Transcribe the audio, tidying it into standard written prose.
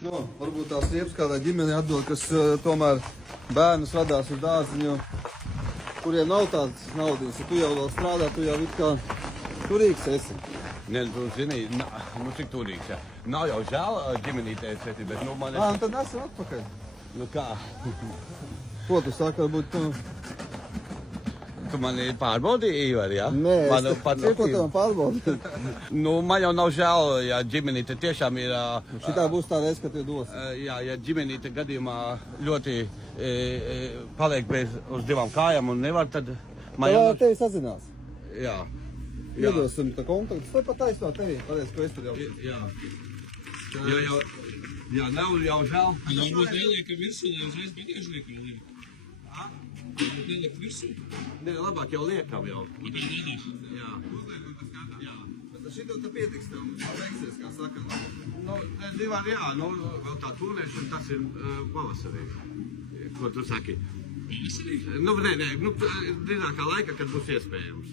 Nu, varbūt tās sievas kādā ģimenei atdod, kas tomēr bērnus vadās uz dārziņu, kuriem nav tādas naudas. Ja tu jau vēl strādā, tu jau it kā turīgs esi. Nē, tu zini, cik turīgs, jā. Nav jau žēl ģimenītēs, bet, man... Un tad esam atpakaļ. Nu kā? Ko tu saki, varbūt tu... Tu mani pārbaudīji, Ivar, jā? Nē, Ko tu man pārbaudi? Man jau nav žēl, ja ģimenīte tiešām ir... Šitā būs tā reize, kad tu dos. Jā, ja ģimenīte gadījumā ļoti paliek uz divām kājām un nevar, tad... Tā ar tevi sazinās. Jā. Iedosim tā kontaktus. Vai pat taisnā tevi, pareiz, ko es tur jau... Jā, nav jau žēl. Varbūt neliekam virsū, lai uzreiz bagāžnieku vēl liek. Varbūt neliek virsū. Nē, labāk jau liekam jau. Labāk nedās. Jā. Uzliekam tas skatā. Jā. Bet šito te pietiks tev. Veiksies, kā saka. Divar, jā, vēl tā tūnēšana, tas ir pavasarī. Ko tu saki? Pavasarī? Nē, drīzākā laika, kad būs iespējams.